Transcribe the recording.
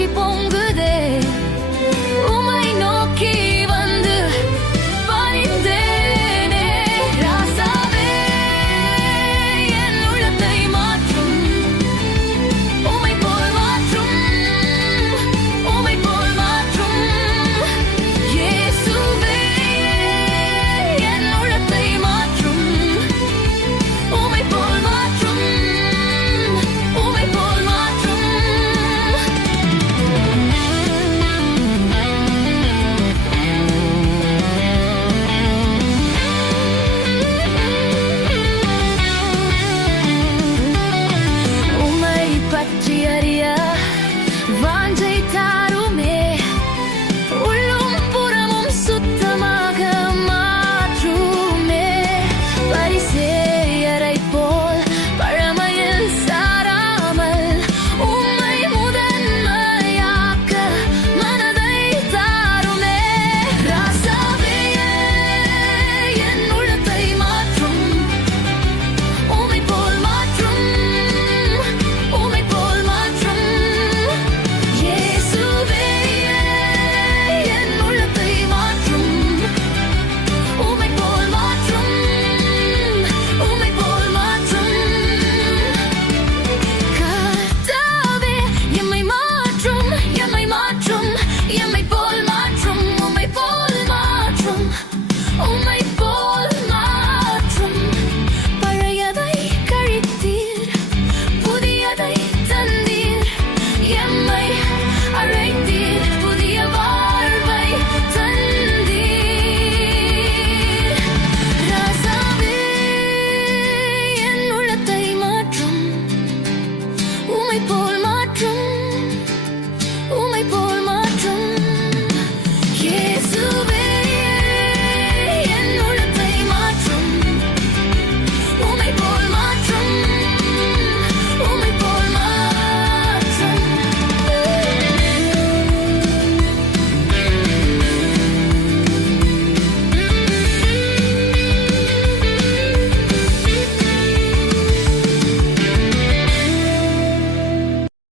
மகிழ்ச்சி பொங்குதே